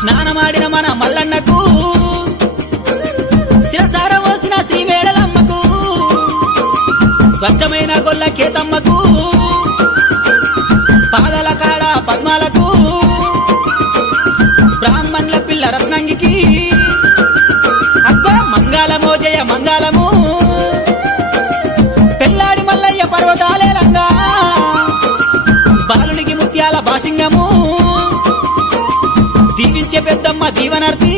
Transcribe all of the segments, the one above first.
స్నానమాడిన మన మల్లన్నకు శిరసార పోసిన శ్రీమేళలమ్మకు స్వచ్ఛమైన గొల్ల కేతమ్మకు పాదల కాడ పద్మాలకు బ్రాహ్మణుల పిల్ల రత్నంగికి అబ్బా మంగళమో జయ మంగళము పెళ్ళాడి మల్లయ్య పర్వతాలేలంగా బాలునికి ముత్యాల బాసింగము దీవించే పెద్దమ్మ దీవనర్తి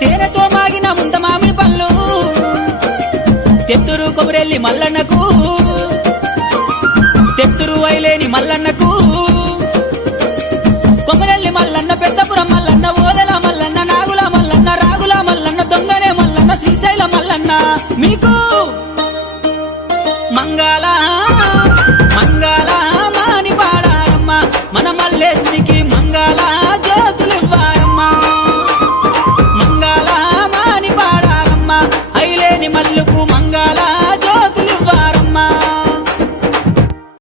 తేనెతో మాగిన ముంత మామిడి పళ్ళు తెత్తురు కొమరెల్లి మల్లన్నకు తెత్తురు వైలేని మల్లన్నకు కొమరెల్లి మల్లన్న పెద్దపురం మల్లన్న ఓదెల మల్లన్న నాగుల మల్లన్న రాగుల మల్లన్న దొంగనే మల్లన్న శ్రీశైల మల్లన్న మీకు మంగళ మంగళ మాని పాడారమ్మ మన మల్లేశ్వరి